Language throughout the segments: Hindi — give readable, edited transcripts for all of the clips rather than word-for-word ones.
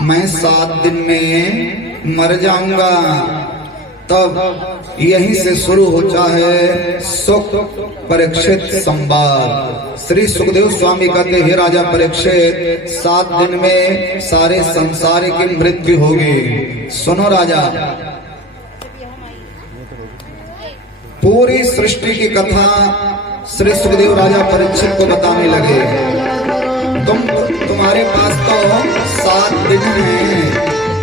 मैं 7 दिन में मर जाऊंगा। तब यहीं से शुरू होता है सुख परीक्षित संवाद। श्री सुखदेव स्वामी कहते हे राजा परीक्षित, 7 दिन में सारे संसार की मृत्यु होगी। सुनो राजा, पूरी सृष्टि की कथा श्री सुखदेव राजा परीक्षित को बताने लगे। तुम्हारे पास तो 7 दिन में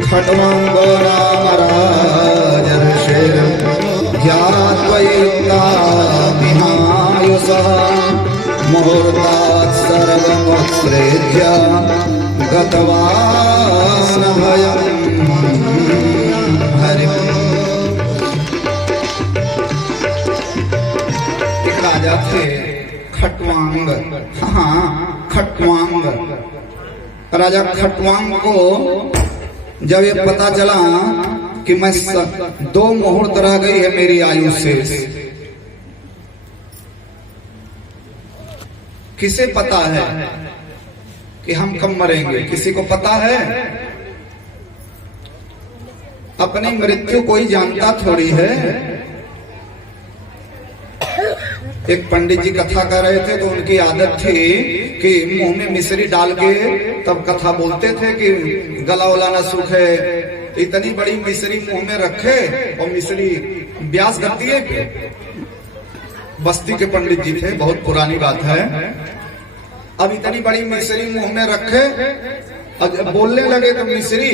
खट्वांगो राम राजर्षिर ज्ञात्वयुक्ता विहायुषः मुहूर्तात् सर्वमुत्सृज्य गतवान् भयम् हरिम्। एक राजा थे खट्वांग। हाँ, खट्वांग राजा खट्वांग को जब ये पता चला कि मैं 2 मुहूर्त रह गई है मेरी आयु से। किसे पता है कि हम कब मरेंगे? किसी को पता है? अपनी मृत्यु कोई जानता थोड़ी है। एक पंडित जी कथा कर रहे थे तो उनकी आदत थी कि मुंह में मिश्री डाल के तब कथा बोलते थे कि गला वला न सूखे। इतनी बड़ी मिश्री मुंह में रखे और मिश्री ब्यास करती है। बस्ती के पंडित जी थे, बहुत पुरानी बात है। अब इतनी बड़ी मिश्री मुंह में रखे और जब बोलने लगे तो मिश्री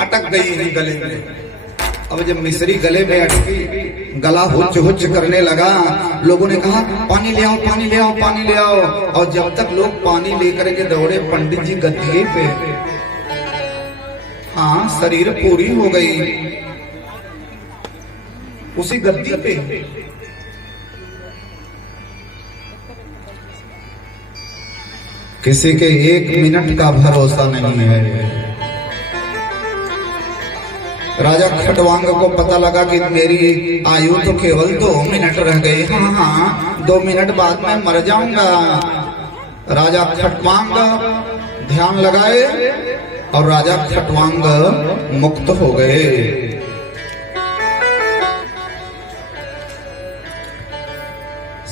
अटक गई है गले में। अब जब मिश्री गले में अटकी, गला हुच हुच करने लगा। लोगों ने कहा पानी ले आओ, पानी ले आओ, पानी ले आओ। और जब तक लोग पानी लेकर के दौड़े, पंडित जी गद्दिए पे। हाँ, शरीर पूरी हो गई उसी गद्दी पे। किसी के 1 मिनट का भरोसा नहीं है। राजा खट्वांग को पता लगा कि मेरी आयु तो केवल 2 मिनट रह गई। हाँ, 2 मिनट बाद मैं मर जाऊंगा। राजा खट्वांग ध्यान लगाए और राजा खट्वांग मुक्त हो गए।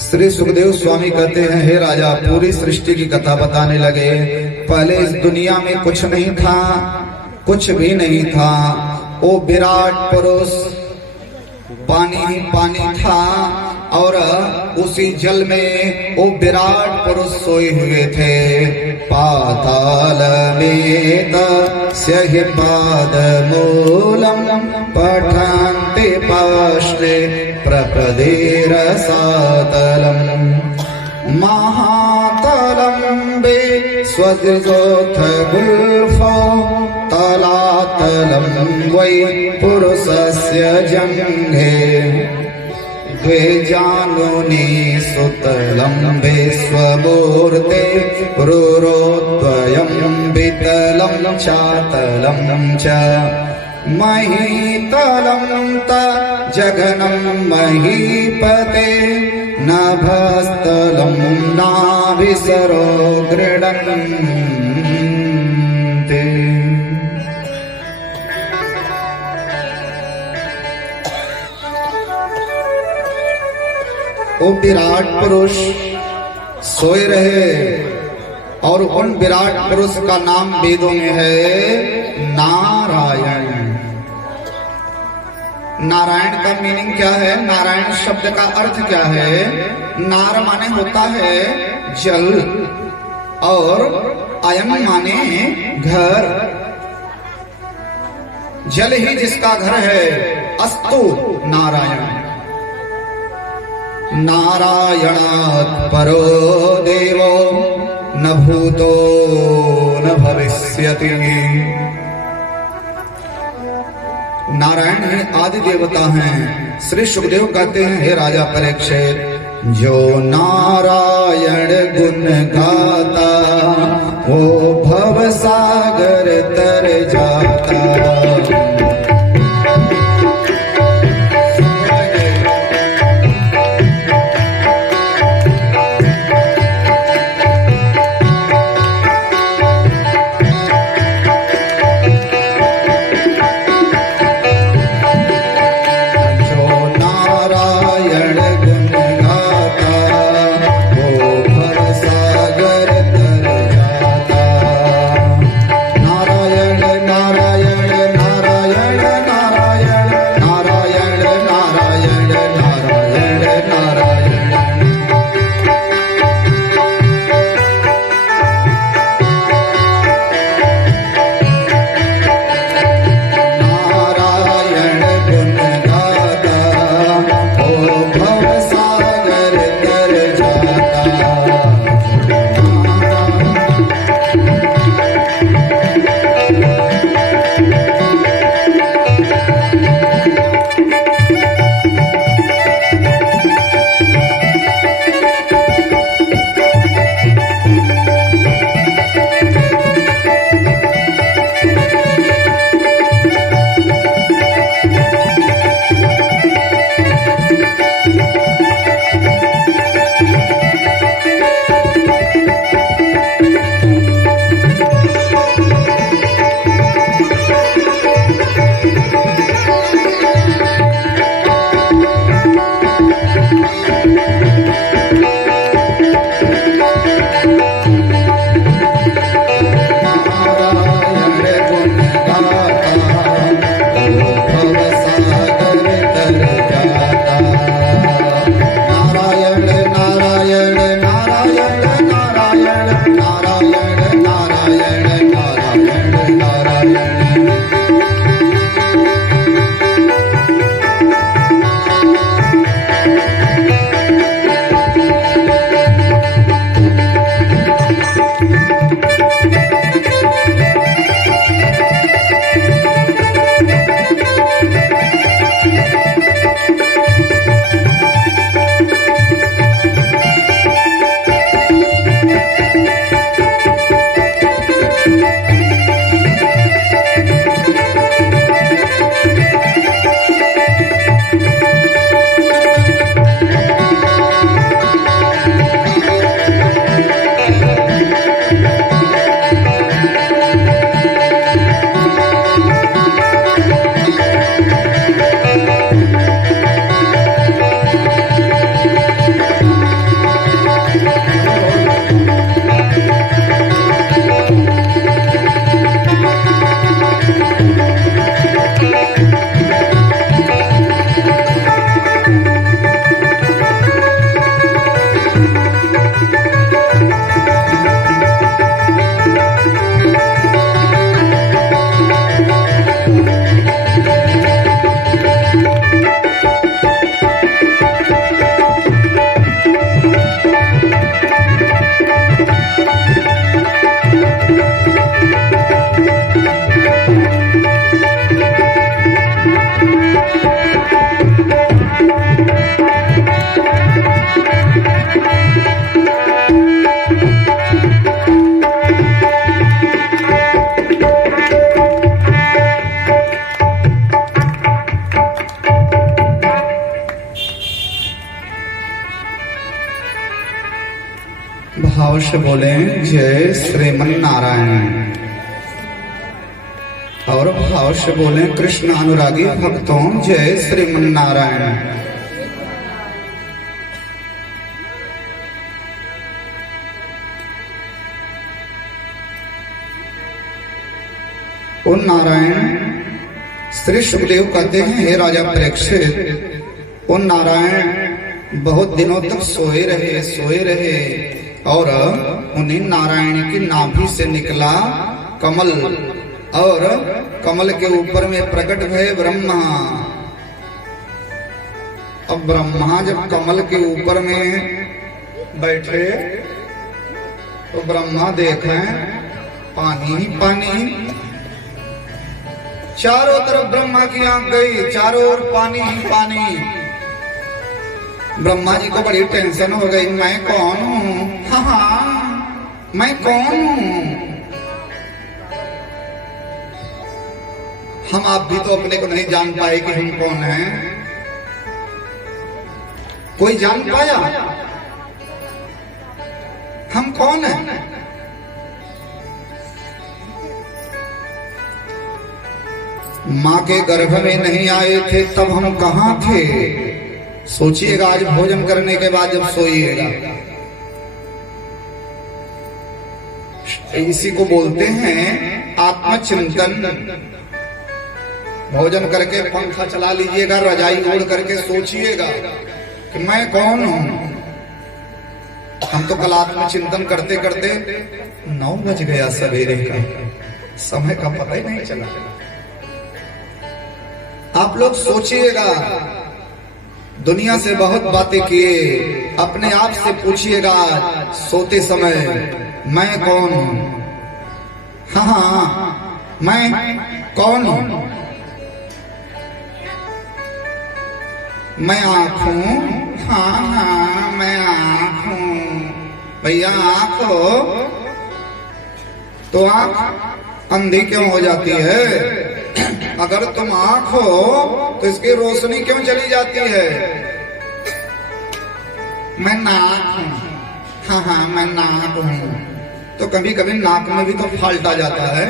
श्री सुखदेव स्वामी कहते हैं हे राजा, पूरी सृष्टि की कथा बताने लगे। पहले इस दुनिया में कुछ नहीं था, कुछ भी नहीं था। वो विराट पुरुष पानी ही पानी था और उसी जल में वो विराट पुरुष सोए हुए थे। पाताल में तस्य पादमूलम पठन्ति पार्श्वे प्रपदे रसातलम् महातलं वे स्वजोथ गुल्फो तलातलं वै पुरुषस्य जङ्घे द्वे जानुनि सुतलं विश्वमूर्ते रुरोद्वयं वितलं चातलं च महीतलं तजघनं महीपते नभस्तलं नाभिसरो गृह्णन्ति। वो विराट पुरुष सोए रहे और उन विराट पुरुष का नाम वेदों में है नारायण। नारायण का मीनिंग क्या है? नारायण शब्द का अर्थ क्या है? नार माने होता है जल और अयन माने घर। जल ही जिसका घर है, अस्तु नारायण। नारायणात् परो देवो न भूतो न भविष्यति। नारायण ही आदि देवता हैं। श्री सुखदेव कहते हैं हे राजा परीक्षित, जो नारायण गुण गाता वो भव सागर तर जाता। भाव से बोले जय श्रीमन नारायण, और भाव से बोले कृष्ण अनुरागी भक्तों जय श्रीमन नारायण। ओ नारायण, श्री सुखदेव कहते हैं हे राजा परीक्षित, ओ नारायण बहुत दिनों तक सोए रहे और उन्हें नारायण की नाभि से निकला कमल, और कमल के ऊपर में प्रकट भय ब्रह्मा। अब ब्रह्मा जब कमल के ऊपर में बैठे तो ब्रह्मा देखें पानी ही पानी, चारों तरफ ब्रह्मा की आंख गई, चारों ओर पानी ही पानी। ब्रह्मा जी को बड़ी टेंशन हो गई, मैं कौन हूँ? हाँ, मैं कौन हूँ? हम आप भी तो अपने को नहीं जान पाए कि हम कौन हैं। कोई जान पाया हम कौन हैं? माँ के गर्भ में नहीं आए थे तब हम कहाँ थे? सोचिएगा आज भोजन करने के बाद जब सोइएगा। इसी को बोलते हैं आत्मचिंतन। भोजन करके पंखा चला लीजिएगा, रजाई ओढ़ करके सोचिएगा कि मैं कौन हूं। हम तो कल आत्मचिंतन करते करते 9 बज गया सवेरे का, समय का पता ही नहीं चला। आप लोग सोचिएगा, दुनिया से बहुत बातें किए, अपने आप से पूछिएगा सोते समय मैं कौन हूं? हाँ, मैं कौन हूं? मैं आँख हूं? हाँ, मैं आँख हूं। भैया आँख हो तो आँख अंधी क्यों हो जाती है? अगर तुम आँख हो तो इसकी रोशनी क्यों चली जाती है? मैं नाक हूं। हाँ, मैं नाक हूं। तो कभी कभी नाक में भी तो फॉल्ट आ जाता है।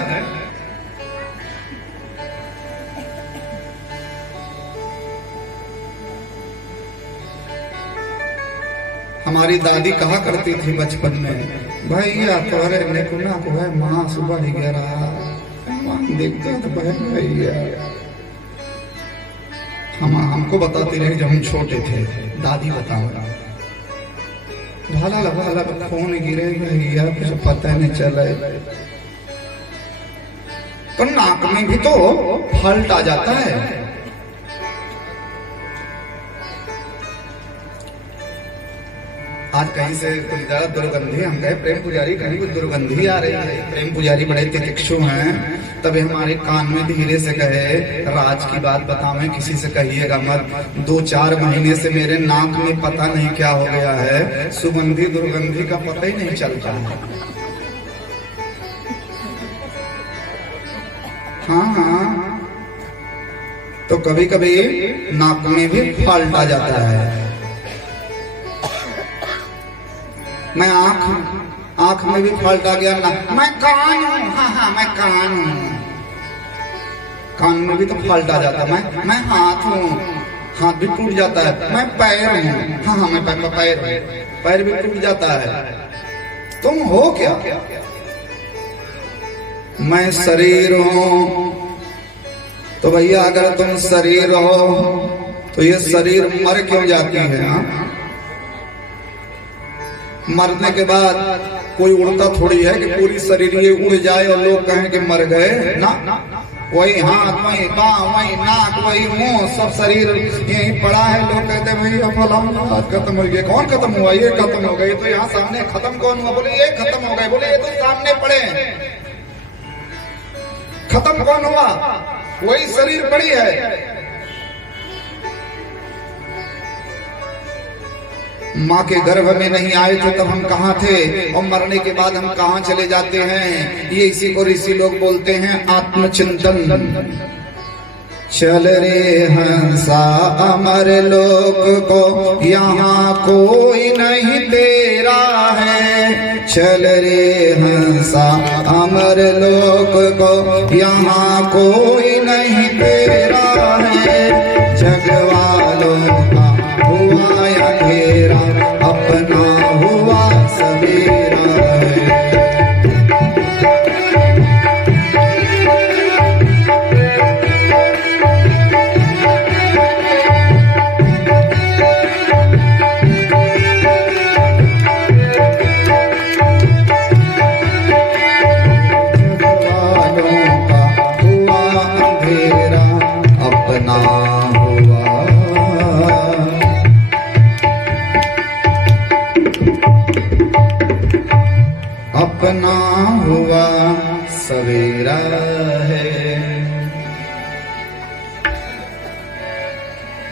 हमारी दादी कहा करती थी बचपन में, भैया तोरे निकुना को है मां सुबह ही गिरा देखते तो बहन भैया। हमको बताती रही जब हम छोटे थे, दादी बताओ भाला भाला फोन गिरे भैया, कुछ पता नहीं चले। तो नाक में भी तो फल्ट आ जाता है। आज कहीं से कुछ ज्यादा दुर्गंधी, हम गए प्रेम पुजारी, कहीं कुछ दुर्गंधी आ रही है। प्रेम पुजारी बड़े तितिक्षु हैं, तभी हमारे कान में धीरे से कहे, राज की बात बतावें, किसी से कहिएगा मत। 2-4 महीने से मेरे नाक में पता नहीं क्या हो गया है, सुगंधी दुर्गंधी का पता ही नहीं चलता है। हाँ, तो कभी कभी नाक में भी फॉल्ट आ जाता है। मैं आंख में भी फॉल्ट आ गया ना, मैं कान हूं, हाँ मैं कान हूं, कान में भी तो फॉल्ट आ जाता है। मैं हाथ हूं, हाथ भी टूट जाता है। मैं पैर हूं, हाँ मैं पैर भी टूट जाता है। तुम हो क्या? मैं शरीर हूं। तो भैया अगर तुम शरीर हो तो ये शरीर मर क्यों जाती है? हाँ, मरने के बाद कोई उड़ता थोड़ी है कि पूरी शरीर ये उड़ जाए और लोग कहें कि मर गए ना। वही हाथ, वही पांव, वही नाक, वही मुंह, सब शरीर यही पड़ा है। लोग कहते हैं भैया फलाना खत्म हो गया। कौन खत्म हुआ? ये खत्म हो गए। तो यहाँ सामने खत्म कौन हुआ? बोले ये खत्म हो गए। बोले ये तो सामने पड़े। खत्म कौन हुआ? वही शरीर पड़ी है। माँ के गर्भ में नहीं आए थे तब हम कहाँ थे, और मरने के बाद हम कहाँ चले जाते हैं। ये इसी को ऋषि लोग बोलते हैं आत्मचिंतन। चल रे हंसा अमर लोक को, यहाँ कोई नहीं तेरा है। चल रे हंसा अमर लोक को, यहाँ कोई नहीं तेरा है। जगवालों का हुआ अंधेरा, अपना हुआ सवेरा है। अपना हुआ सवेरा है।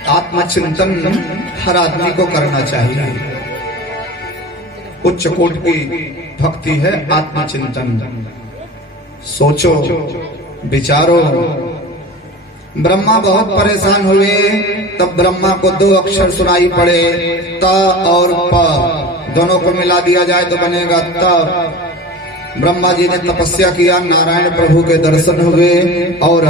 आत्मचिंतन हर आदमी को करना चाहिए। उच्च कोटि की भक्ति है आत्मचिंतन। सोचो, विचारो। ब्रह्मा बहुत परेशान हुए, तब ब्रह्मा को 2 अक्षर सुनाई पड़े, त और प। दोनों को मिला दिया जाए तो बनेगा तप। ब्रह्मा जी ने तपस्या किया, नारायण प्रभु के दर्शन हुए, और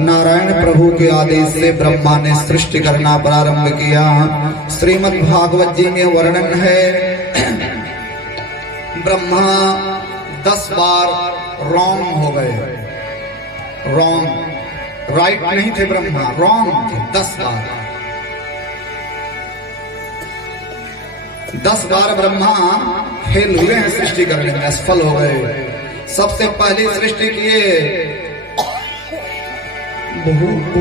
नारायण प्रभु के आदेश से ब्रह्मा ने सृष्टि करना प्रारंभ किया। श्रीमद् भागवत जी में वर्णन है, ब्रह्मा 10 बार रॉन्ग हो गए। रॉन्ग, राइट नहीं थे ब्रह्मा, रॉन्ग थे 10 बार। 10 बार ब्रह्मा फेल हुए हैं सृष्टि करने में, असफल हो गए। सबसे पहली सृष्टि किए, भूत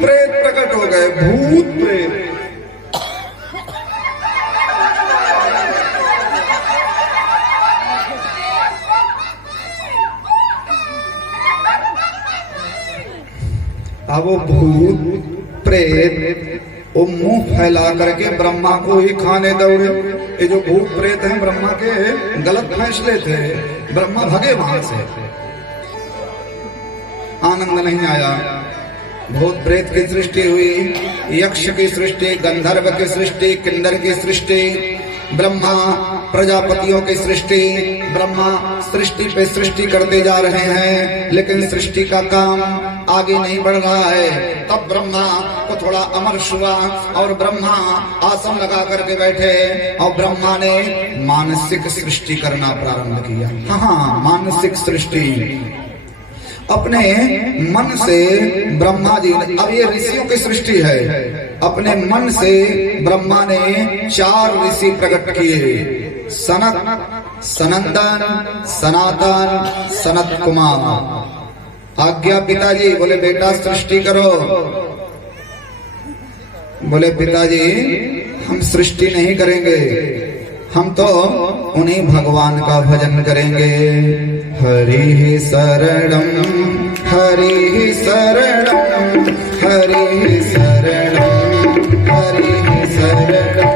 प्रेत प्रकट हो गए। भूत प्रेत अब वो भूत प्रेत वो मुंह फैला करके ब्रह्मा को ही खाने दौड़े। ये जो भूत प्रेत हैं ब्रह्मा के गलत फैसले थे, ब्रह्मा भगे वहां से। आनंद नहीं आया। भूत प्रेत की सृष्टि हुई, यक्ष की सृष्टि, गंधर्व की सृष्टि, किन्नर की सृष्टि, ब्रह्मा प्रजापतियों की सृष्टि। ब्रह्मा सृष्टि पे सृष्टि करते जा रहे हैं, लेकिन सृष्टि का काम आगे नहीं बढ़ रहा है। तब ब्रह्मा को थोड़ा अमर्ष हुआ और ब्रह्मा आसन लगा करके बैठे, और ब्रह्मा ने मानसिक सृष्टि करना प्रारंभ किया। हाँ, मानसिक सृष्टि अपने मन से ब्रह्मा जी ने, अब ये ऋषियों की सृष्टि है, अपने मन से ब्रह्मा ने 4 ऋषि प्रकट किए। सनत, सनंदन, सनातन, सनत कुमार। आज्ञा पिताजी। बोले बेटा सृष्टि करो। बोले पिताजी हम सृष्टि नहीं करेंगे, हम तो उन्हीं भगवान का भजन करेंगे। हरि शरणम हरि शरणम हरि शरणम हरि शरणम।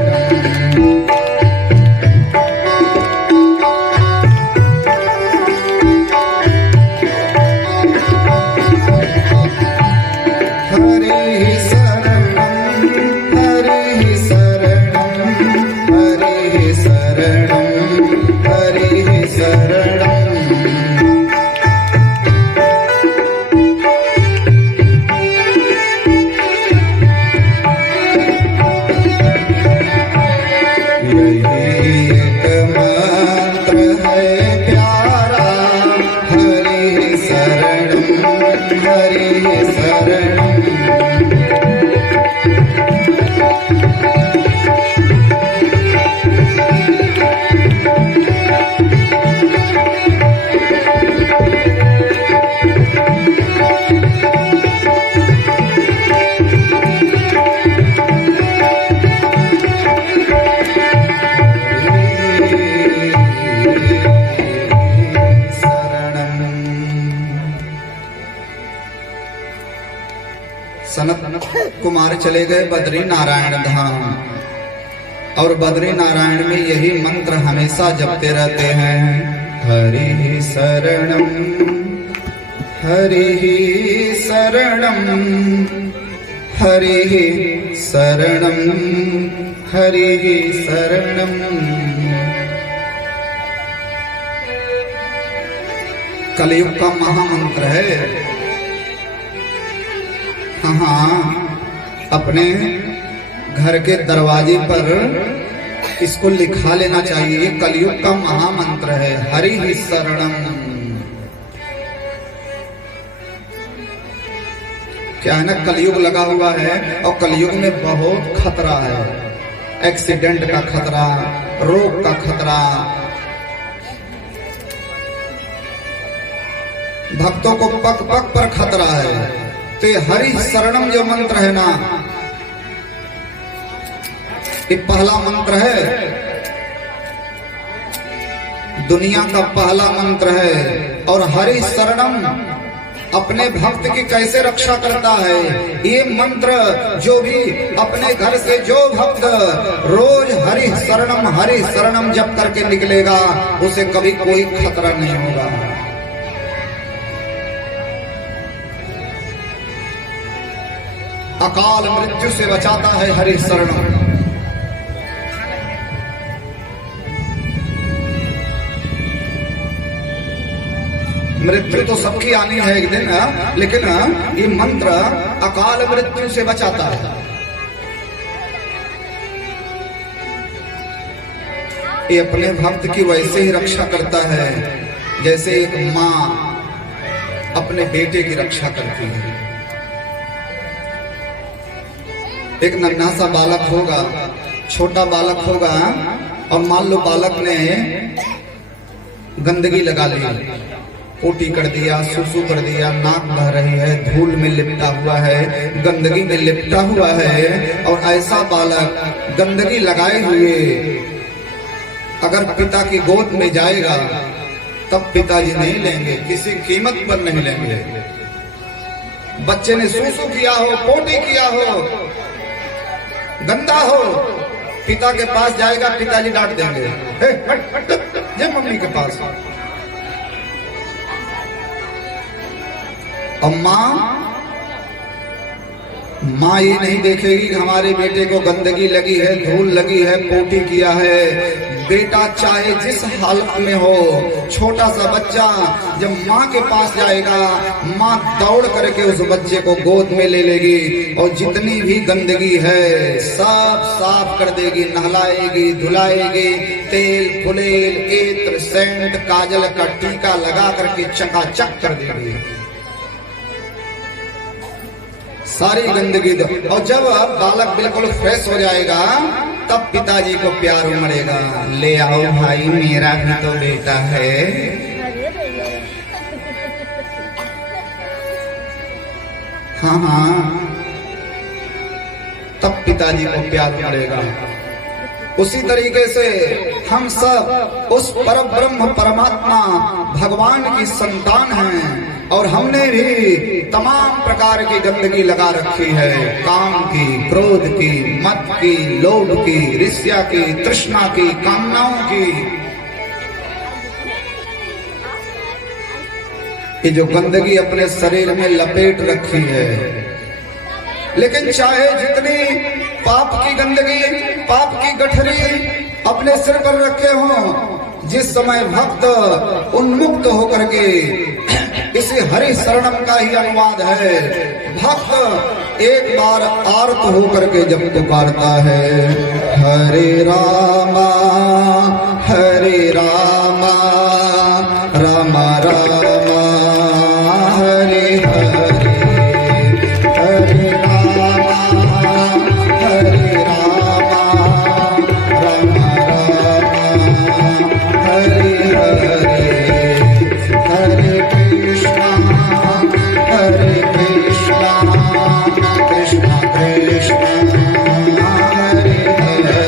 सनत कुमार चले गए बद्री नारायण धाम, और बद्री नारायण में यही मंत्र हमेशा जपते रहते हैं। हरि शरणम हरि शरणम हरि शरणम हरि शरणम। कलयुग का महामंत्र है। हाँ, अपने घर के दरवाजे पर इसको लिखा लेना चाहिए। कलयुग का महामंत्र है, हरि शरणम। क्या है ना, कलयुग लगा हुआ है और कलयुग में बहुत खतरा है। एक्सीडेंट का खतरा, रोग का खतरा, भक्तों को पग पग पर खतरा है। तो हरि शरणम जो मंत्र है ना, ये पहला मंत्र है, दुनिया का पहला मंत्र है। और हरि शरणम अपने भक्त की कैसे रक्षा करता है, ये मंत्र जो भी अपने घर से जो भक्त रोज हरि शरणम जप करके निकलेगा, उसे कभी कोई खतरा नहीं होगा। अकाल मृत्यु से बचाता है हरि शरणम। मृत्यु तो सबकी आनी है एक दिन, लेकिन ये मंत्र अकाल मृत्यु से बचाता है। ये अपने भक्त की वैसे ही रक्षा करता है जैसे एक माँ अपने बेटे की रक्षा करती है। एक नन्हा सा बालक होगा, छोटा बालक होगा, और मान लो बालक ने गंदगी लगा ली, पोटी कर दिया, सुसु कर दिया, नाक बह रही है, धूल में लिपटा हुआ है, गंदगी में लिपटा हुआ है, और ऐसा बालक गंदगी लगाए हुए अगर पिता की गोद में जाएगा तब पिताजी नहीं लेंगे, किसी कीमत पर नहीं लेंगे। बच्चे ने सुसु किया हो, पोटी किया हो, गंदा हो, पिता के पास जाएगा, पिताजी डांट देंगे, ये मम्मी के पास। और माँ ये नहीं देखेगी कि हमारे बेटे को गंदगी लगी है, धूल लगी है, पोटी किया है। बेटा चाहे जिस हालत में हो, छोटा सा बच्चा जब माँ के पास जाएगा, माँ दौड़ करके उस बच्चे को गोद में ले लेगी और जितनी भी गंदगी है सब साफ कर देगी, नहलाएगी, धुलाएगी, तेल फुलेल इत्र सेंट काजल का टीका लगा करके चकाचक कर देगी, सारी गंदगी दो। और जब बालक बिल्कुल फ्रेश हो जाएगा तब पिताजी को प्यार उमड़ेगा, ले आओ भाई मेरा भी तो बेटा है। हाँ हाँ, तब पिताजी को प्यार पड़ेगा। उसी तरीके से हम सब उस परम ब्रह्म परमात्मा भगवान की संतान हैं और हमने भी तमाम प्रकार की गंदगी लगा रखी है, काम की, क्रोध की, मद की, लोभ की, ईर्ष्या की, तृष्णा की, कामनाओं की। ये जो गंदगी अपने शरीर में लपेट रखी है, लेकिन चाहे जितनी पाप की गंदगी, पाप की गठरी अपने सिर पर रखे हों, जिस समय भक्त उन्मुक्त होकर के इसी हरि शरणम का ही अनुवाद है, भक्त एक बार आर्त होकर के जब पुकारता है, हरे रामा रामा रामा हरे हरे, हरे रामा रामा रामा हरे हरे, हरे कृष्णा कृष्णा कृष्णा हरे हरे।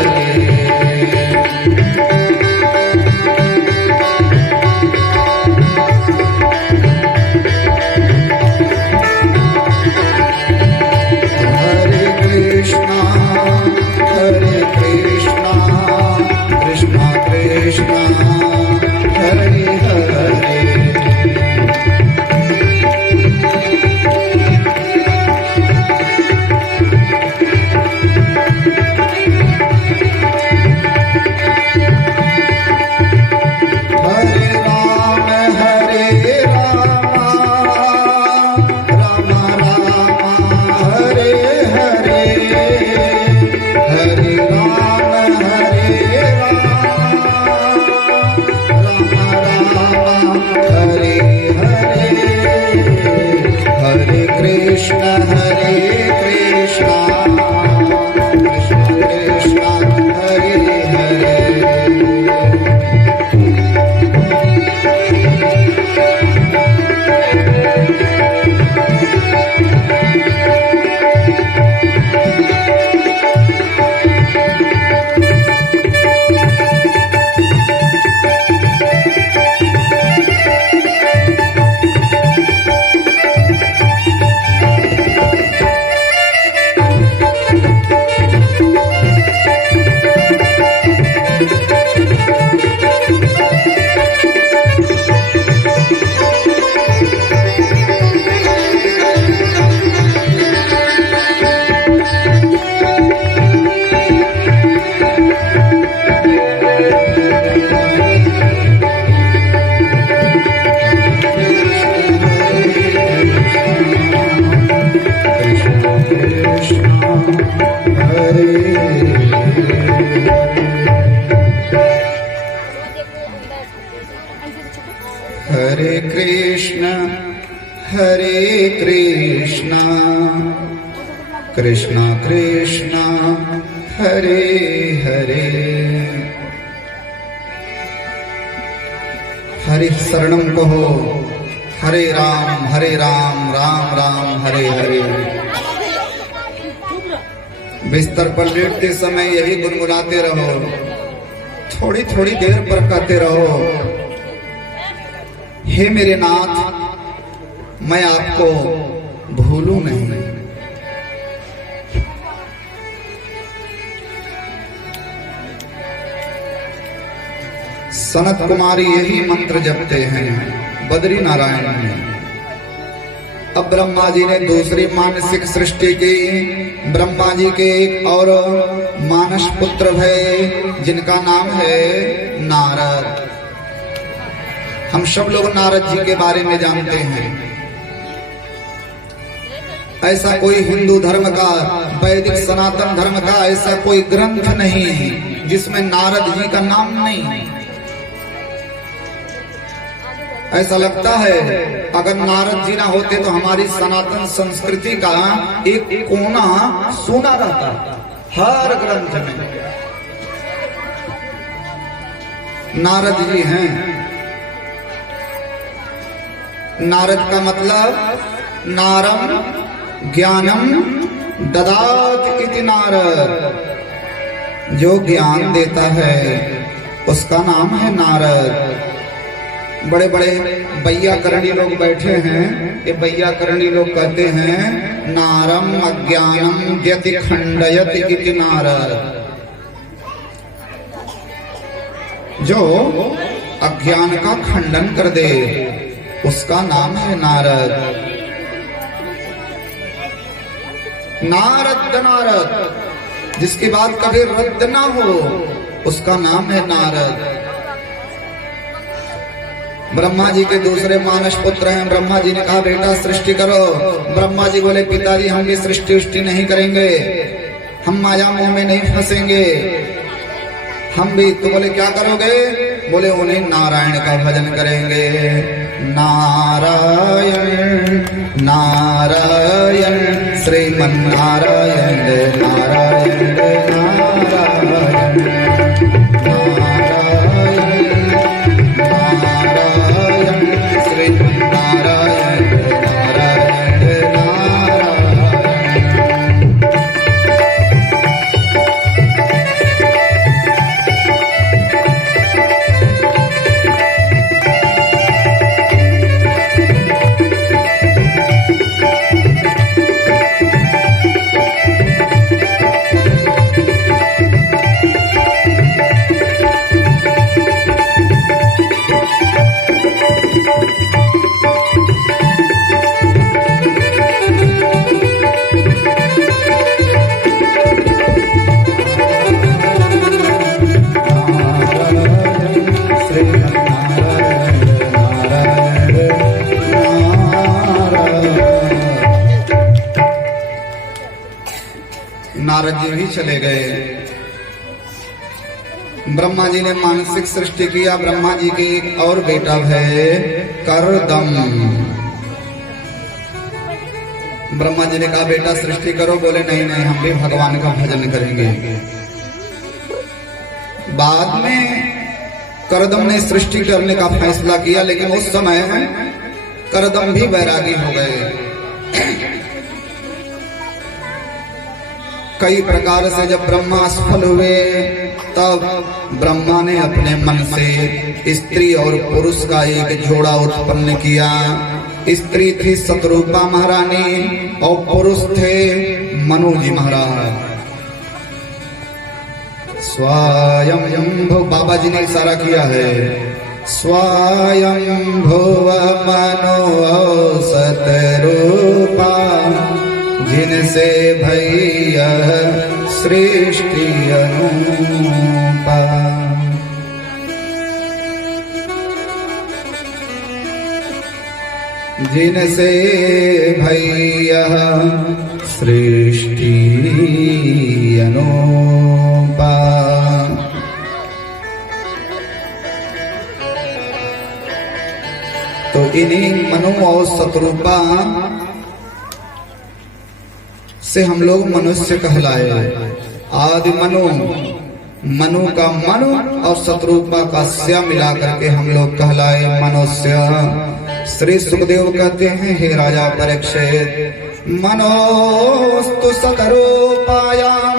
हरे कृष्ण कृष्ण कृष्ण हरे हरे, हरि शरणम कहो, हरे राम राम राम हरे हरे। बिस्तर पर लेटते समय यही गुनगुनाते रहो, थोड़ी थोड़ी देर पर कहते रहो, हे मेरे नाथ मैं आपको भूलूं नहीं। सनत कुमारी यही मंत्र जपते हैं बद्री नारायण में। अब ब्रह्मा जी ने दूसरी मानसिक सृष्टि की। ब्रह्मा जी के एक और मानस पुत्र है जिनका नाम है नारद। हम सब लोग नारद जी के बारे में जानते हैं। ऐसा कोई हिंदू धर्म का, वैदिक सनातन धर्म का ऐसा कोई ग्रंथ नहीं जिसमें नारद जी का नाम नहीं। ऐसा लगता है अगर नारद जी ना होते तो हमारी सनातन संस्कृति का एक कोना सोना रहता हर ग्रंथ में। नारद जी हैं। नारद का मतलब नारम ज्ञानम ददात इति नारद, जो ज्ञान देता है उसका नाम है नारद। बड़े बड़े वैयाकरणी लोग बैठे हैं, ये वैयाकरणी लोग कहते हैं नारम अज्ञानम यति खंडयत इति नारद, जो अज्ञान का खंडन कर दे उसका नाम है नारद। नारद नारद, जिसकी बात कभी रद्द ना हो उसका नाम है नारद। ब्रह्मा जी के दूसरे मानस पुत्र हैं। ब्रह्मा जी ने कहा बेटा सृष्टि करो। ब्रह्मा जी बोले पिताजी हम भी सृष्टि उष्टि नहीं करेंगे, हम माया मोह में नहीं फंसेंगे, हम भी। तो बोले क्या करोगे? बोले उन्हें नारायण का भजन करेंगे। नारायण नारायण श्रीमन्नारायण नारायण नारायण नारायण श्रीमन्नारायण नारायण नारद जी भी चले गए। ब्रह्मा जी ने मानसिक सृष्टि किया। ब्रह्मा जी के एक और बेटा है करदम। ब्रह्मा जी ने कहा बेटा सृष्टि करो। बोले नहीं नहीं हम भी भगवान का भजन करेंगे। बाद में करदम ने सृष्टि करने का फैसला किया, लेकिन उस समय करदम भी वैरागी हो गए। कई प्रकार से जब ब्रह्मा असफल हुए तब ब्रह्मा ने अपने मन से स्त्री और पुरुष का एक जोड़ा उत्पन्न किया। स्त्री थी शतरूपा महारानी और पुरुष थे मनु जी महाराज। स्वयंभु बाबा जी ने इशारा किया है। स्वयंभुव मनो शतरूपा जिनसे भैया सृष्टि अनुपा। जिनसे भैया सृष्टि अनुपा। तो इन्हीं मनु और शतरूपा से हम लोग मनुष्य कहलाए। आदि मनु, मनु का मनु और शतरूपा का स्या मिला करके हम लोग कहलाए मनुष्य। श्री सुखदेव कहते हैं हे राजा परीक्षित, मनोस्तु शतरूपायां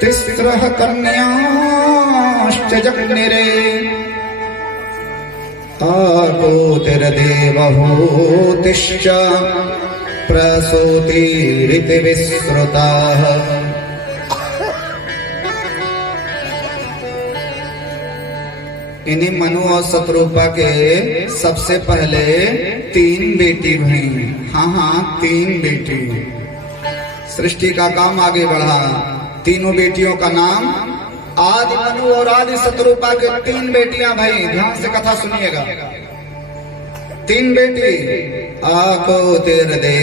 तिस्रः कन्याश्च जग्निरे आकोतिर्देवहूतिश्च प्रसूतिरिति विश्रुताः। इन्हीं मनु और शतरूपा के सबसे पहले 3 बेटी हुई। हाँ 3 बेटी। सृष्टि का काम आगे बढ़ा। तीनों बेटियों का नाम आदि मनु और आदि शतरूपा के 3 बेटियां भाई। ध्यान से कथा सुनिएगा। 3 बेटी आकोतिर्देवहूतिश्च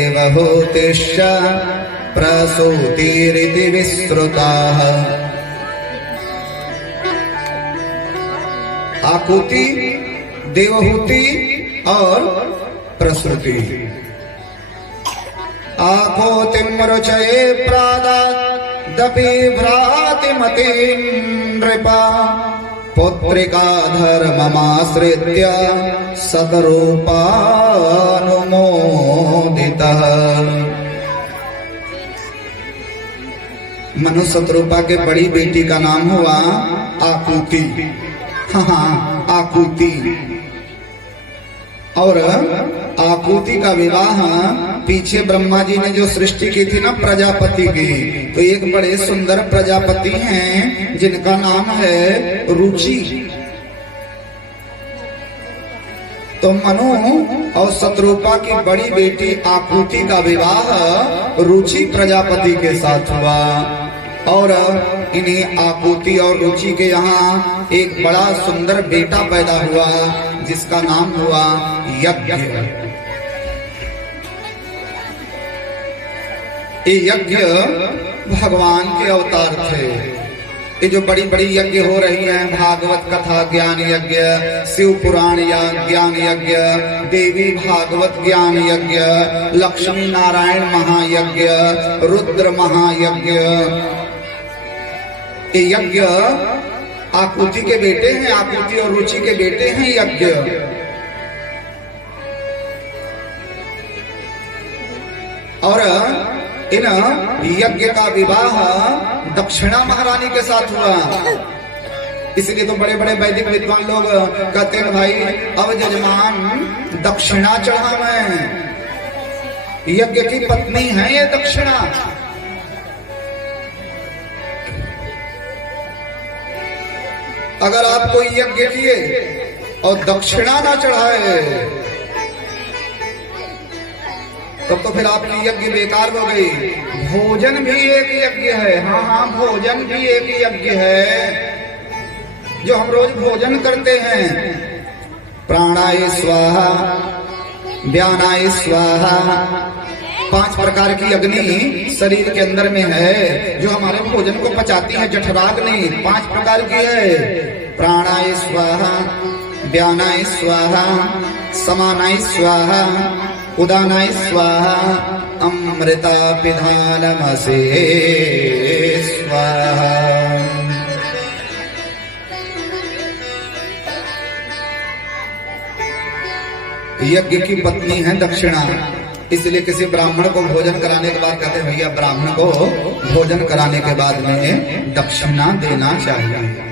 प्रसूतिरिति विश्रुताः। आकुति, देवहूति और प्रसूति। आकोतिम रुचये प्रादादपि भ्रातिमतीं नृपा पुत्रिका धर्ममाश्रित्य शतरूपानुमोदितः। मनु शत्रुपा के बड़ी बेटी का नाम हुआ आकुति। हाँ, आकुति। और आकुति का विवाह पीछे ब्रह्मा जी ने जो सृष्टि की थी ना प्रजापति की, तो एक बड़े सुंदर प्रजापति हैं जिनका नाम है रुचि। तो मनु और शत्रुपा की बड़ी बेटी आकुति का विवाह रुचि प्रजापति के साथ हुआ। और इन्हीं आकुति और रुचि के यहाँ एक बड़ा सुंदर बेटा पैदा हुआ जिसका नाम हुआ यज्ञ। ये यज्ञ भगवान के अवतार थे। ये जो बड़ी बड़ी यज्ञ हो रही हैं, भागवत कथा ज्ञान यज्ञ, शिव पुराण ज्ञान यज्ञ, देवी भागवत ज्ञान यज्ञ, लक्ष्मी नारायण महायज्ञ, रुद्र महायज्ञ, ये यज्ञ आकुति के बेटे हैं, आकुति और रुचि के बेटे हैं यज्ञ। और इन यज्ञ का विवाह दक्षिणा महारानी के साथ हुआ। इसलिए तो बड़े बड़े वैदिक विद्वान लोग कहते हैं भाई अब जजमान दक्षिणा चढ़ावें, यज्ञ की पत्नी है ये दक्षिणा। अगर आप कोई यज्ञ किए और दक्षिणा ना चढ़ाए तब तो फिर आपकी यज्ञ बेकार हो गई। भोजन भी एक यज्ञ है। हाँ हाँ, भोजन भी एक यज्ञ है जो हम रोज भोजन करते हैं। प्राणाय स्वाहा, व्यानाय स्वाहा, 5 प्रकार की अग्नि शरीर के अंदर में है जो हमारे भोजन को पचाती है। जठराग्नि 5 प्रकार की है। प्राणाय स्वाहा, व्यानाय स्वाहा, समानाय स्वाहा, उदानाय स्वाहा, अमृता पिधानमसे स्वाहा। यज्ञ की पत्नी है दक्षिणा। इसलिए किसी ब्राह्मण को भोजन कराने के बाद कहते हैं भैया ब्राह्मण को भोजन कराने के बाद में दक्षिणा देना चाहिए।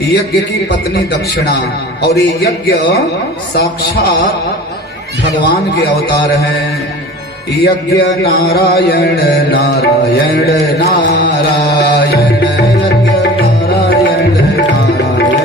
यज्ञ की पत्नी दक्षिणा। और ये यज्ञ साक्षात भगवान के अवतार हैं। यज्ञ नारायण नारायण नारायण, यज्ञ नारायण नारायण नारायण।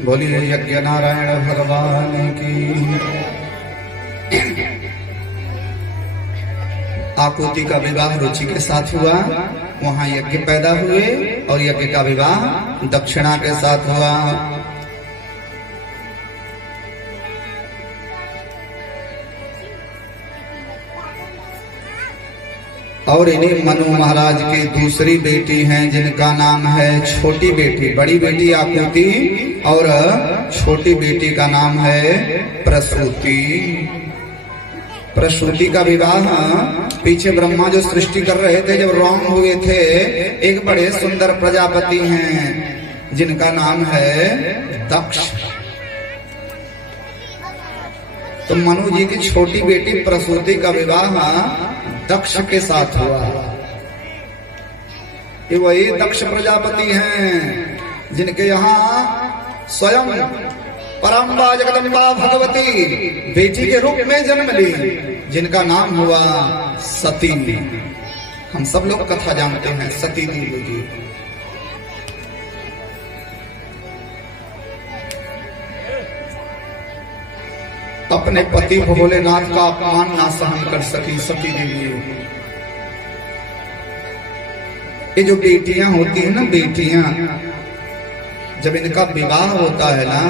बोलिए यज्ञ नारायण भगवान की। आकुति का विवाह रुचि के साथ हुआ, वहां यज्ञ पैदा हुए और यज्ञ का विवाह दक्षिणा के साथ हुआ। और इन्हीं मनु महाराज की दूसरी बेटी हैं जिनका नाम है छोटी बेटी। बड़ी बेटी आकुति और छोटी बेटी का नाम है प्रसूति। प्रसूति का विवाह पीछे ब्रह्मा जो सृष्टि कर रहे थे जब रौन हुए थे, एक बड़े सुंदर प्रजापति हैं जिनका नाम है दक्ष। तो मनु जी की छोटी बेटी प्रसूति का विवाह दक्ष के साथ हुआ। ये वही दक्ष प्रजापति हैं जिनके यहाँ स्वयं परम्बा जगदम्बा भगवती बेटी के रूप में जन्म ली, जिनका नाम हुआ सती। हम सब लोग कथा जानते हैं सती देवी की। अपने पति भोलेनाथ का अपमान ना सहन कर सकी सती देवी। ये जो बेटियां होती है ना, बेटियां जब इनका विवाह होता है ना,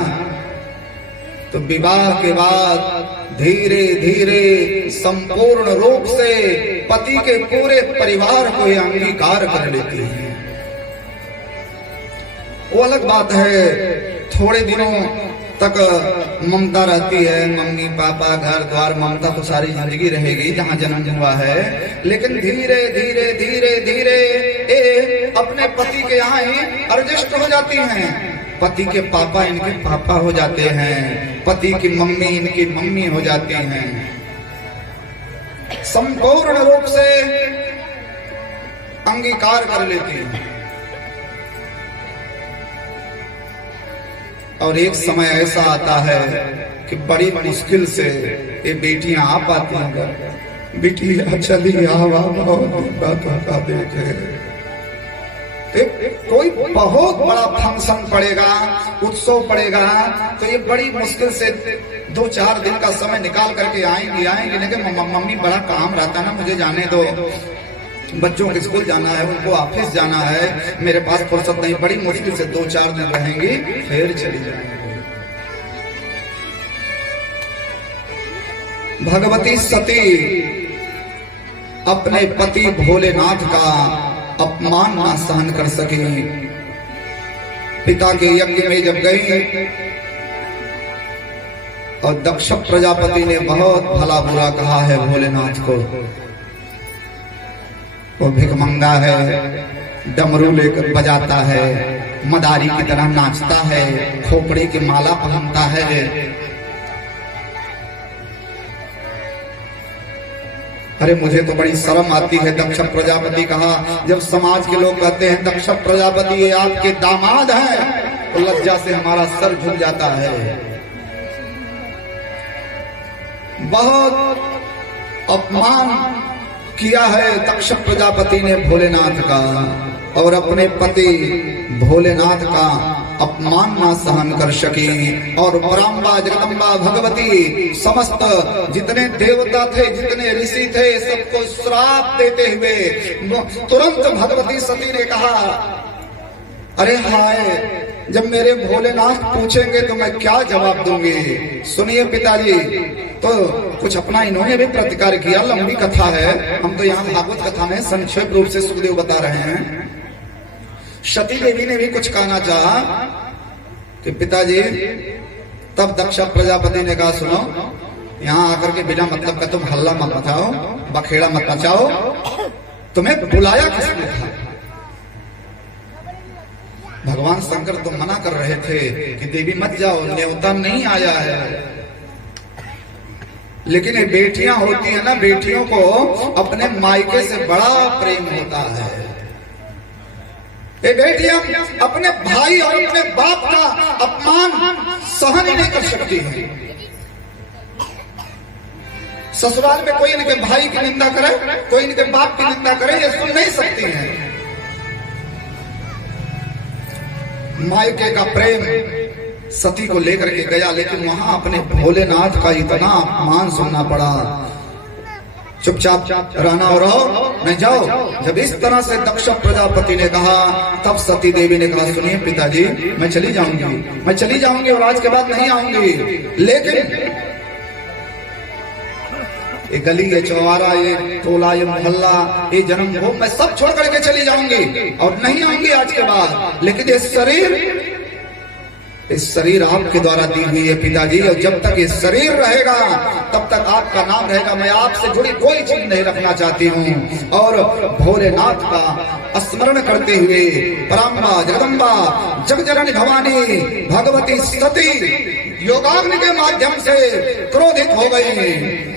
तो विवाह के बाद धीरे धीरे संपूर्ण रूप से पति के पूरे परिवार को ये अंगीकार कर लेती है। वो अलग बात है, थोड़े दिनों तक ममता रहती है, मम्मी पापा घर द्वार, ममता तो सारी जिंदगी रहेगी जहाँ जन्म हुआ है। लेकिन धीरे धीरे धीरे धीरे ये अपने पति के यहाँ ही एडजस्ट हो जाती हैं। पति के पापा इनके पापा हो जाते हैं, पति की मम्मी इनकी मम्मी हो जाती हैं। संपूर्ण रूप से अंगीकार कर लेती हैं। और एक समय ऐसा आता है कि बड़ी मुश्किल से ये बेटियां आ पाती हैं। बेटिया चली आवा का देखे, कोई बहुत बड़ा फंक्शन पड़ेगा, उत्सव पड़ेगा, तो ये बड़ी मुश्किल से 2-4 दिन का समय निकाल करके आएंगी लेकिन मम्मी बड़ा काम रहता ना, मुझे जाने दो, बच्चों के स्कूल जाना है, उनको ऑफिस जाना है, मेरे पास फुर्सत नहीं। बड़ी मुश्किल से 2-4 दिन रहेंगी, फिर चली जाएंगी। भगवती सती अपने पति भोलेनाथ का अपमान ना सहन कर सकी। पिता के यज्ञ में जब गई और दक्ष प्रजापति ने बहुत भला बुरा कहा है भोलेनाथ को। वो भिखमंगा है, डमरू लेकर बजाता है, मदारी की तरह नाचता है, खोपड़ी की माला पहनता है। अरे मुझे तो बड़ी शर्म आती है। दक्ष प्रजापति कहा, जब समाज के लोग कहते हैं दक्ष प्रजापति ये आपके दामाद हैं, तो लज्जा से हमारा सर झुक जाता है। बहुत अपमान किया है दक्ष प्रजापति ने भोलेनाथ का, और अपने पति भोलेनाथ का अपमान ना सहन कर सकी। और ब्रह्मा जगदम्बा भगवती समस्त जितने देवता थे, जितने ऋषि थे, सबको श्राप देते हुए तुरंत भगवती सती ने कहा, अरे हाय, जब मेरे भोलेनाथ पूछेंगे तो मैं क्या जवाब दूंगी। सुनिए पिताजी, तो कुछ अपना इन्होंने भी प्रतिकार किया। लंबी कथा है, हम तो यहाँ भागवत कथा में संक्षेप रूप से सुखदेव बता रहे हैं। सती देवी ने भी कुछ कहना चाहा कि पिताजी, तब दक्ष प्रजापति ने कहा, सुनो, यहाँ आकर के बिना मतलब का तुम हल्ला मत मचाओ, बखेड़ा मत मचाओ, तुम्हें बुलाया किसने था? भगवान शंकर तो मना कर रहे थे कि देवी मत जाओ, न्योता नहीं आया है। लेकिन ये बेटियां होती है ना, बेटियों को अपने मायके से बड़ा प्रेम होता है। ये बेटियां अपने भाई और अपने बाप का अपमान सहन ही नहीं कर सकती हैं। ससुराल में कोई इनके भाई की निंदा करे, कोई इनके बाप की निंदा करे, ये सुन नहीं सकती हैं। मायके का प्रेम सती को लेकर के गया, लेकिन वहां अपने भोलेनाथ का इतना अपमान सुनना पड़ा। चुपचाप रहना और रहो, नहीं जाओ। जब इस तरह से दक्ष प्रजापति ने कहा, तब सती देवी ने कहा, सुनिए पिताजी, मैं चली जाऊंगी और आज के बाद नहीं आऊंगी, लेकिन ये गली, ये चौवारा, ये टोला, ये मोहल्ला, ये जन्मभूमि, मैं सब छोड़ करके चली जाऊंगी और नहीं आऊंगी आज के बाद। लेकिन इस शरीर आपके द्वारा दी हुई है पिताजी, और जब तक ये शरीर रहेगा तब तक आपका नाम रहेगा। मैं आपसे जुड़ी कोई चीज नहीं रखना चाहती हूँ। और भोलेनाथ का स्मरण करते हुए ब्रह्मा जगदम्बा जगजननी भवानी भगवती सती योगाग्नि के माध्यम से क्रोधित हो गई।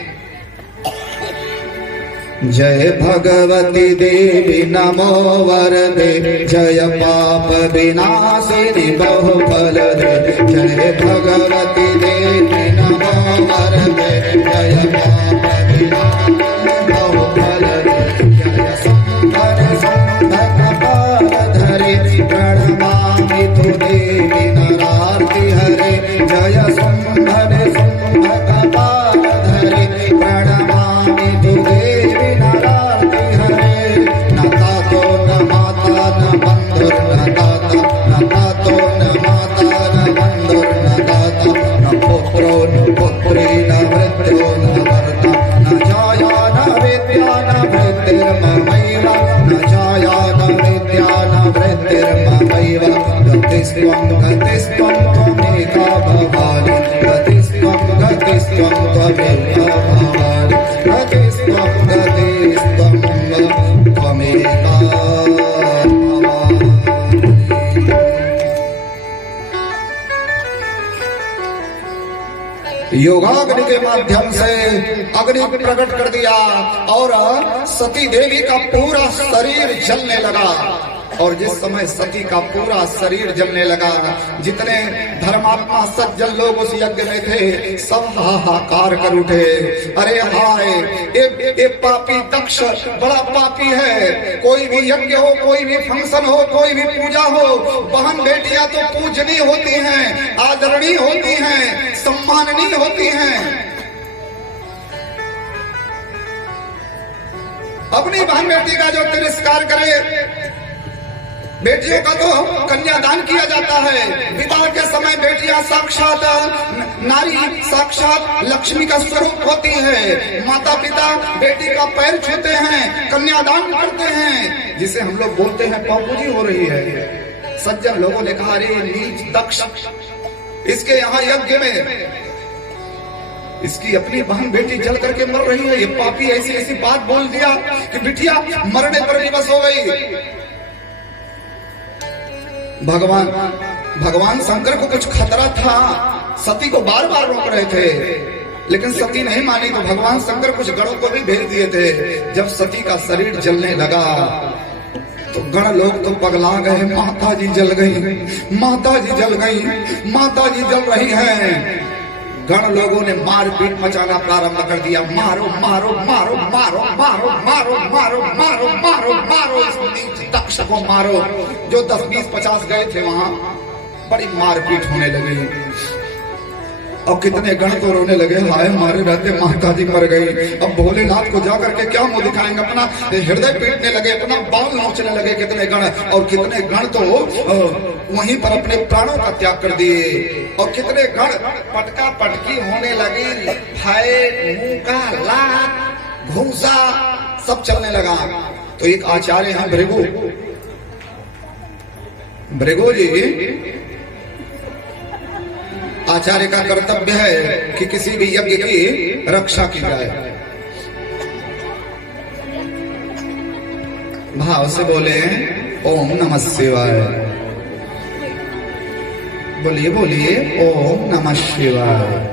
जय भगवती देवी नमो वरदे, जय पाप विनाशिनी बहुफल दे। जय भगवती देवी नमो वरदे, जय पाप विनाशिनी बहुफल दे। जय सुंदर सुंदर कपालधरे, प्रणमामि तु देवी नरार्ति हरे। जय सुंदर सुंदर कपाल गतिस्त्वं गतिस्त्वं त्वमेका भवानि गतिस्त्वं गतिस्त्वं त्वमेका भवानि गतिस्त्वं गतिस्त्वं त्वमेका भवानि। योगाग्नि के माध्यम से अग्नि प्रकट कर दिया और सती देवी का पूरा शरीर जलने लगा। और जिस समय सती का पूरा शरीर जलने लगा, जितने धर्मात्मा सज्जन लोग उस यज्ञ में थे सब हाहाकार कर उठे। अरे हाय, ये पापी दक्ष बड़ा पापी है। कोई भी यज्ञ हो, कोई भी फंक्शन हो, कोई भी पूजा हो, बहन बेटियां तो पूजनीय होती हैं, आदरणीय होती हैं, सम्माननीय होती हैं। अपनी बहन बेटी का जो तिरस्कार करे, बेटियों का तो कन्यादान किया जाता है। विवाह के समय बेटियां साक्षात नारी, साक्षात लक्ष्मी का स्वरूप होती है। माता पिता बेटी का पैर छूते हैं, कन्यादान करते हैं, जिसे हम लोग बोलते हैं पापूजी हो रही है। सज्जन लोगों ने कहा, अरे नीच दक्ष, इसके यहाँ यज्ञ में इसकी अपनी बहन बेटी जल करके मर रही है। ये पापी ऐसी ऐसी बात बोल दिया कि बिटिया मरने पर विवश हो गई। भगवान शंकर को कुछ खतरा था, सती को बार बार रोक रहे थे, लेकिन सती नहीं मानी तो भगवान शंकर कुछ गणों को भी भेज दिए थे। जब सती का शरीर जलने लगा तो गण लोग तो पगला गए। माता जी जल गई, माता जी जल गई, माता जी जल रही हैं। गण लोगों ने मारपीट मचाना प्रारंभ कर दिया। मारो मारो मारो मारो मारो मारो मारो मारो मारो मारो इस नीच दक्ष को मारो। जो 10, 20, 50 गए थे वहां बड़ी मारपीट होने लगी। और कितने गण तो रोने लगे, हाय हमारे रहते माता जी मर गई। अब भोलेनाथ को जाकर के क्या मुंह दिखाएंगे, अपना हृदय पीटने लगे, अपना बाल नोचने लगे कितने गण। और कितने गण तो वहीं पर अपने प्राणों का त्याग कर दिए। और कितने गण पटका पटकी होने लगी, हाय मुंह का लात घूसा सब चलने लगा। तो एक आचार्य हैं भृगु जी, आचार्य का कर्तव्य है कि किसी भी यज्ञ की रक्षा की जाए। भाव से बोले ओम नमः शिवाय, बोलिए बोलिए ओम नमः शिवाय।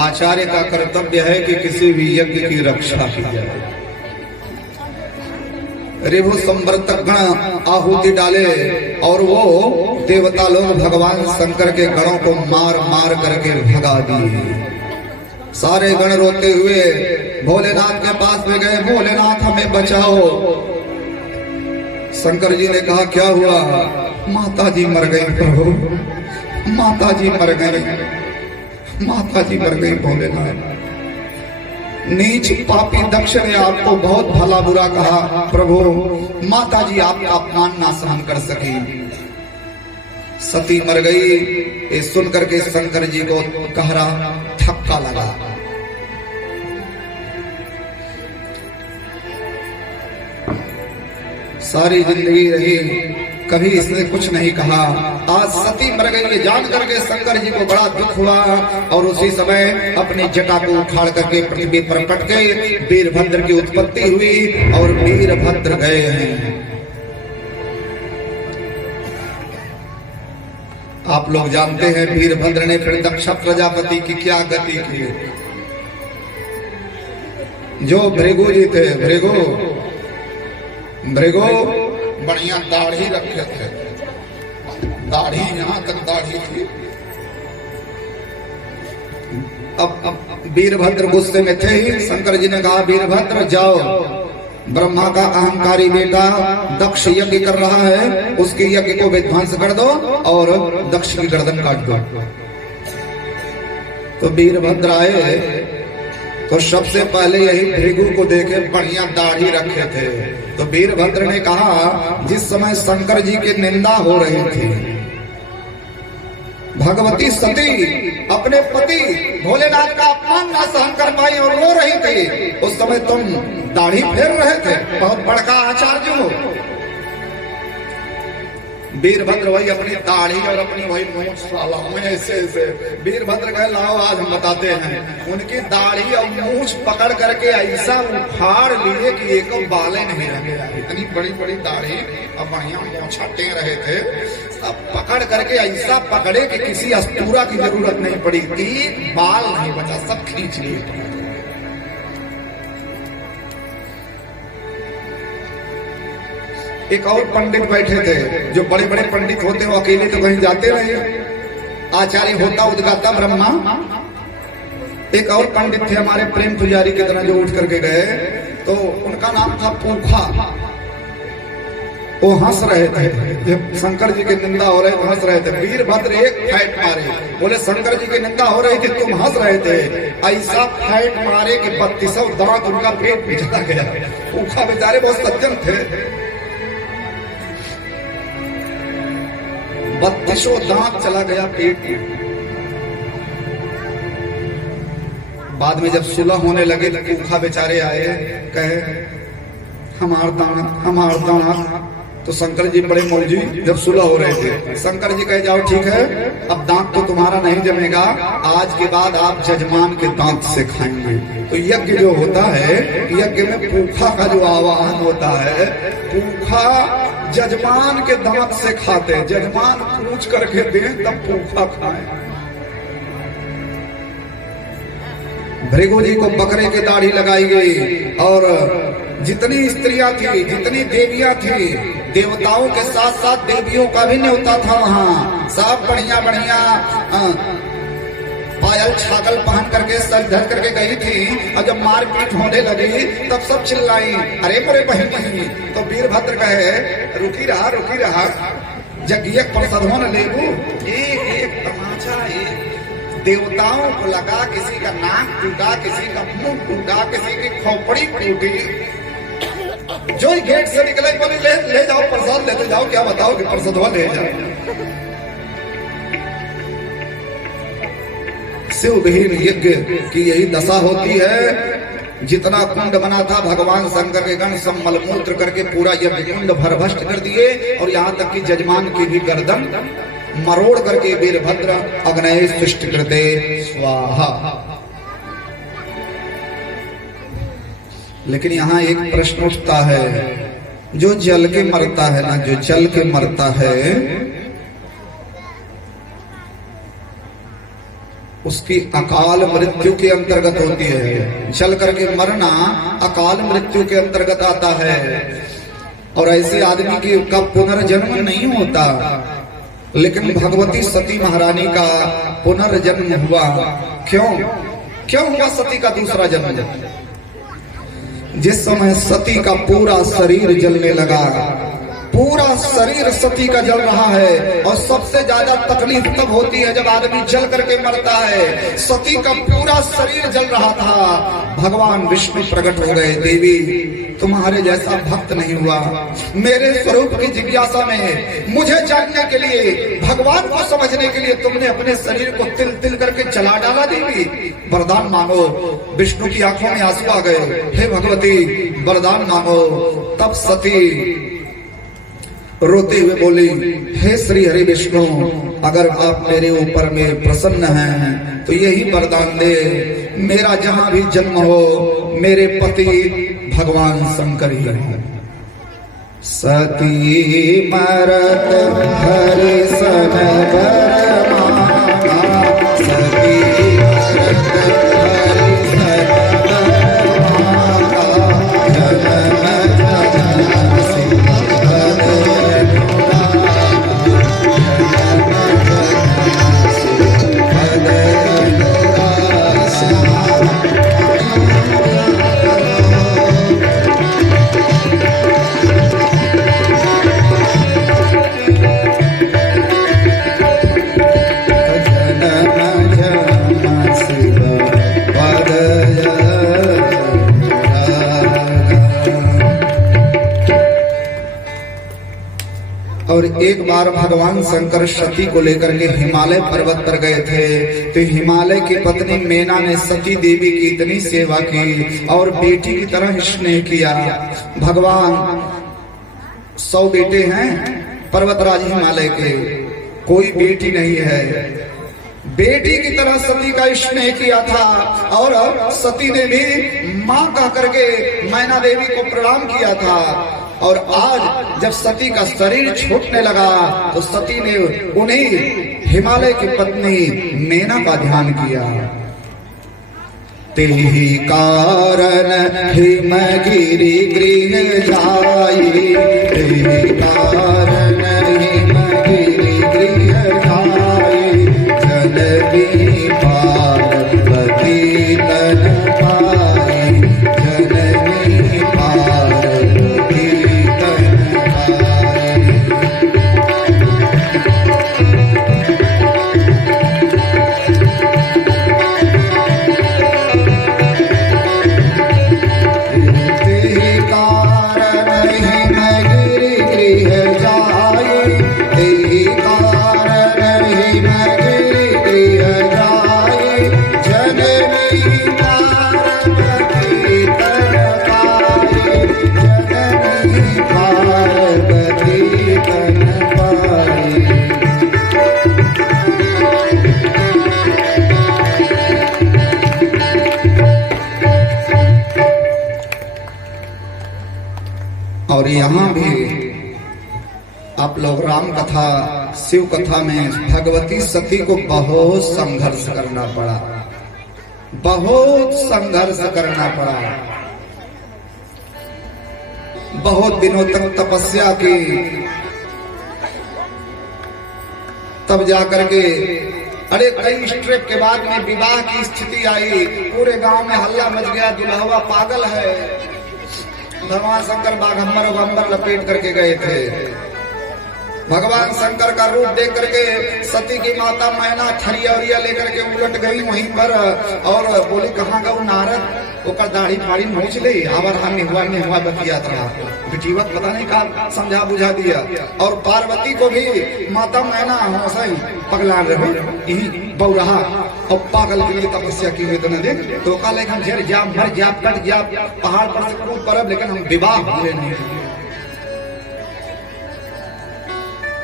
आचार्य का कर्तव्य है कि किसी भी यज्ञ की रक्षा की जाए। रेभु संवर्तक गण आहुति डाले और वो देवता लोग भगवान शंकर के गणों को मार मार करके भगा दिए। सारे गण रोते हुए भोलेनाथ के पास में गए, भोलेनाथ हमें बचाओ। शंकर जी ने कहा, क्या हुआ? माता जी मर गई प्रभु, माता जी मर गई, माता जी मर गई। भोलेनाथ, नीच पापी दक्ष ने आपको बहुत भला बुरा कहा प्रभु, माता जी आपका अपमान ना सहन कर सकी, सती मर गई। ये सुनकर के शंकर जी को गहरा धक्का लगा। सारी जिंदगी रही, कभी इसने कुछ नहीं कहा। आज सती मर गई ये जान करके शंकर जी को बड़ा दुख हुआ और उसी समय अपनी जटा को उखाड़ करके पृथ्वी पर पटके वीरभद्र की उत्पत्ति हुई और वीरभद्र गए हैं। आप लोग जानते हैं वीरभद्र ने फिर दक्ष प्रजापति की क्या गति की। जो भृगु जी थे, भृगु बढ़िया दाढ़ी रखे थे, दाढ़ी यहां तक दाढ़ी थी। अब वीरभद्र गुस्से में थे ही। शंकर जी ने कहा, वीरभद्र जाओ, ब्रह्मा का अहंकारी बेटा दक्ष यज्ञ कर रहा है, उसके यज्ञ को विध्वंस कर दो और दक्ष की गर्दन काट दो। तो वीरभद्र आए तो सबसे पहले यही भृगु को देखे बढ़िया दाढ़ी रखे थे। तो वीरभद्र ने कहा, जिस समय शंकर जी की निंदा हो रही थी, भगवती सती अपने पति भोलेनाथ का अपमान न सहन कर पाई और रो रही थी, उस समय तुम दाढ़ी फेर रहे थे। बहुत बड़का आचार्य हो, वीरभद्र वही अपनी दाढ़ी और अपनी वही मूंछ साला में ऐसे ऐसे वीरभद्र कहे लाओ आज हम बताते हैं। उनकी दाढ़ी और मूंछ पकड़ करके ऐसा उखाड़ लिए कि एक बाले नहीं रह गया। इतनी बड़ी बड़ी दाढ़ी और बढ़िया मूंछा टेक रहे थे, अब पकड़ करके ऐसा पकड़े कि किसी अस्तूरा की जरूरत नहीं पड़ी, एक बाल नहीं बचा, सब खींच लिए। एक और पंडित बैठे थे, जो बड़े बड़े पंडित होते हैं अकेले तो कहीं जाते नहीं, आचार्य होता उद्गाता ब्रह्मा। एक और पंडित थे हमारे प्रेम पुजारी की तरह जो उठ करके गए, तो उनका नाम था पूखा। वो हंस रहे थे जब शंकर जी की निंदा हो रही, हंस रहे थे। वीरभद्र एक फैट मारे, बोले शंकर जी की निंदा हो रही थी तुम हंस रहे थे, ऐसा फैट मारे कि 32 दांत उनका पेट में चला गया। पूखा बेचारे बहुत सज्जन थे, 32 दांत चला गया पेट में। बाद में जब सुलह होने लगे तो पूखा बेचारे आए, कहे हमार दांत। तो शंकर जी बड़े मौलवी जब सुलह हो रहे थे, शंकर जी कहे जाओ ठीक है, अब दांत तो तुम्हारा नहीं जमेगा, आज के बाद आप जजमान के दांत से खाएंगे। तो यज्ञ जो होता है, यज्ञ में पूखा का जो आवाहन होता है, पूखा जजमान के दांत से खाते, जजमान पूछ करके दें तब पूखा खाएं। भृगु जी को बकरे की दाढ़ी लगाई गई, और जितनी स्त्रियां थी, जितनी देवियां थी, देवताओं के साथ साथ देवियों का भी न्योता था वहां। सब बढ़िया बढ़िया पायल छागल पहन करके सज धज करके गई थी, और जब मारपीट होने लगी तब सब चिल्लाई अरे मेरे बहन। तो वीरभद्र कहे रुकी रहा जगिए प्रसदों न लेबू, एक तमाचा एक देवताओं को लगा, किसी का नाक टूटा, किसी का मुंह टूटा, किसी की खोपड़ी टूटी। जो गेट से निकले बोले ले जाओ प्रसाद लेते जाओ, क्या बताओ कि प्रसादवा ले जाओ। शिव विहीन यज्ञ की यही दशा होती है। जितना कुंड बना था भगवान शंकर के गण सब मलमूत्र करके पूरा यज्ञ कुंड भरभष्ट कर दिए, और यहाँ तक कि जजमान की भी गर्दन मरोड़ करके वीरभद्र अग्नये सृष्टि कृते स्वाहा। लेकिन यहाँ एक प्रश्न उठता है, जो जल के मरता है ना, जो जल के मरता है उसकी अकाल मृत्यु के अंतर्गत होती है। जल करके मरना अकाल मृत्यु के अंतर्गत आता है, और ऐसे आदमी की का पुनर्जन्म नहीं होता। लेकिन भगवती सती महारानी का पुनर्जन्म हुआ। क्यों हुआ सती का दूसरा जन्म? जिस समय सती का पूरा शरीर जलने लगा, पूरा शरीर सती का जल रहा है, और सबसे ज्यादा तकलीफ तब होती है जब आदमी जल करके मरता है। सती का पूरा शरीर जल रहा था, भगवान विष्णु प्रकट हो गए, देवी तुम्हारे जैसा भक्त नहीं हुआ। मेरे स्वरूप की जिज्ञासा में मुझे जानने के लिए, भगवान को समझने के लिए तुमने अपने शरीर को तिल तिल करके जला डाला। देवी वरदान मांगो। विष्णु की आंखों में आंसू आ गए, हे भगवती वरदान मांगो। तब सती रोते हुए बोली, हे श्री हरि विष्णु, अगर आप मेरे ऊपर में प्रसन्न हैं तो यही वरदान दे, मेरा जहां भी जन्म हो मेरे पति भगवान शंकर ही हैं। सती मरत हरि सन सती और एक बार भगवान शंकर सती को लेकर के हिमालय पर्वत पर गए थे, तो हिमालय की पत्नी मेना ने सती देवी की इतनी सेवा की और बेटी की तरह स्नेह किया। भगवान 100 बेटे हैं, पर्वतराज हिमालय के, कोई बेटी नहीं है। बेटी की तरह सती का स्नेह किया था और सती ने भी मां कह करके मैना देवी को प्रणाम किया था। और आज जब सती का शरीर छूटने लगा तो सती ने उन्हें हिमालय की पत्नी मैना का ध्यान किया। तेहि कारण हिमगिरि गृह जाई, तेहि कारण हिमगिरि गृह जाई, जननी पार्वती तन पाई, जननी पार्वती तन पाई। तेहि कारण हिमगिरि गृह जाई, तेहि कारण हिमगिरि गृह जाई, जननी पार्वती तन पाई, जननी पार्वती तन पाई। और यहाँ भी आप लोग राम कथा शिव कथा में भगवती सती को बहुत संघर्ष करना पड़ा, बहुत संघर्ष करना पड़ा। बहुत दिनों तक तपस्या की, तब जाकर के अरे कई स्ट्रेप के बाद में विवाह की स्थिति आई। पूरे गांव में हल्ला मच गया, दुल्हवा पागल है। भगवान शंकर बाघंबर वंबर लपेट करके गए थे। भगवान शंकर का रूप देख करके सती की माता मैना थरिया लेकर के उलट गई वहीं पर और बोली कहाँ गऊ नारद, ओकर दाढ़ी फाड़ी नोच ले, आवर हम हुआ बतिया था। बिटीवत पता नहीं का समझा बुझा दिया। और पार्वती को भी माता मैना हंसाई, पगला रहे यही बौरहा और पागल के लिए तपस्या की हुई तो न देख तो का लेकिन हम झेर जा मर जा कट जा पहाड़ पर से कूद परब, लेकिन हम विवाह हुए नहीं।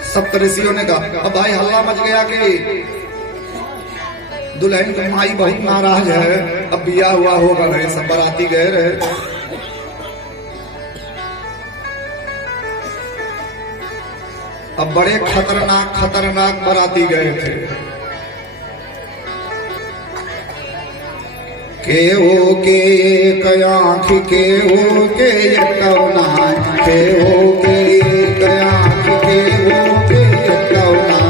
सब ऋषियों ने कहा अब भाई हल्ला मच गया कि दुल्हन की माई बहुत नाराज है, अब बिया हुआ होगा रहे, सब बाराती गए रहे। अब बड़े खतरनाक बाराती गए थे। के हो के एक आँख, के हो के एक कौना, के हो के एक आँख, के हो के एक कौना,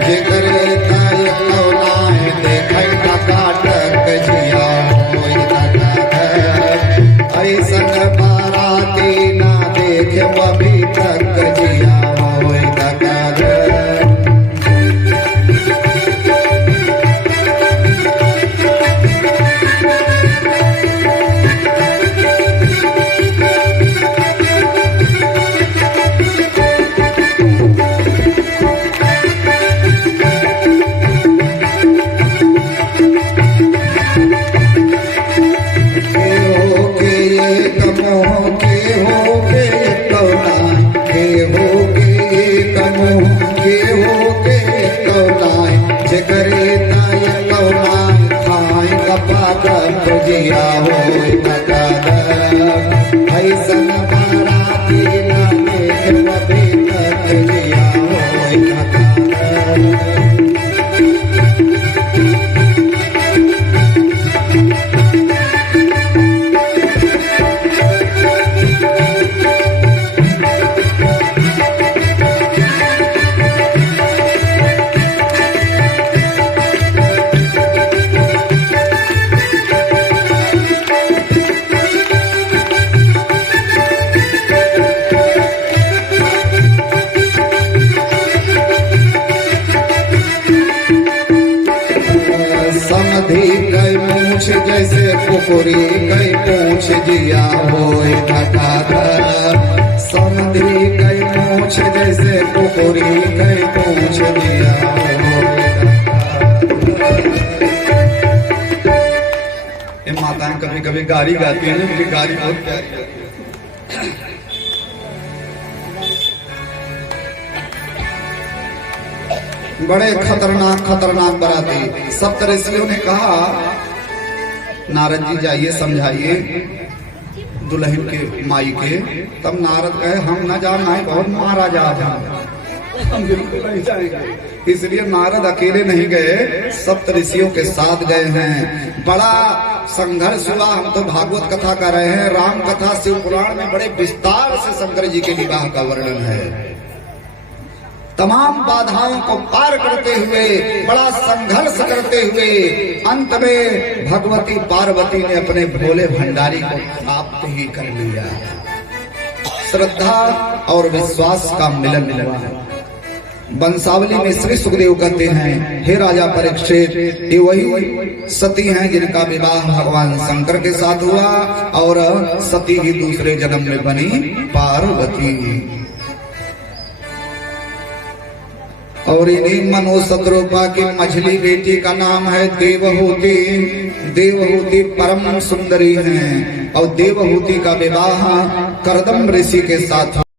जे करे ताय कौना देखै टकाटक जिया होई टकाटक, ऐसन बाराती ना देखे अभी तक जिया होई टकाटक। जिया होई टकाटक, ऐसन बाराती ना देखे अभी तक जिया होई टकाटक। जैसे कुकुरी कई पूछ जिया होई टकाटक, समधी कई पूछ जैसे कुकुरी कई पूछ जिया होई टकाटक। ये माताएं कभी कभी गारी गाती है, उनकी गारी बहुत प्यारी। बड़े खतरनाक खतरनाक बराती। सप्त ऋषियों ने कहा नारद जी जाइए समझाइए दुल्हन के माई के। तब नारद कहे हम न जाना है, बहुत महाराजा हम बिल्कुल नहीं जाएंगे। इसलिए नारद अकेले नहीं गए, सप्त ऋषियों के साथ गए हैं। बड़ा संघर्ष हुआ। हम तो भागवत कथा कर रहे हैं, राम कथा शिव पुराण में बड़े विस्तार से शंकर जी के विवाह का वर्णन है। तमाम बाधाओं को पार करते हुए, बड़ा संघर्ष करते हुए अंत में भगवती पार्वती ने अपने भोले भंडारी को प्राप्त ही कर लिया। श्रद्धा और विश्वास का मिलन हुआ। वंशावली में श्री सुखदेव कहते हैं, हे राजा परीक्षित, ये वही सती हैं जिनका विवाह भगवान शंकर के साथ हुआ और सती ही दूसरे जन्म में बनी पार्वती। और इन्हीं मनो शत्रुपा की मझली बेटी का नाम है देवहूति। देवहूति परम सुंदरी हैं और देवहूति का विवाह करदम ऋषि के साथ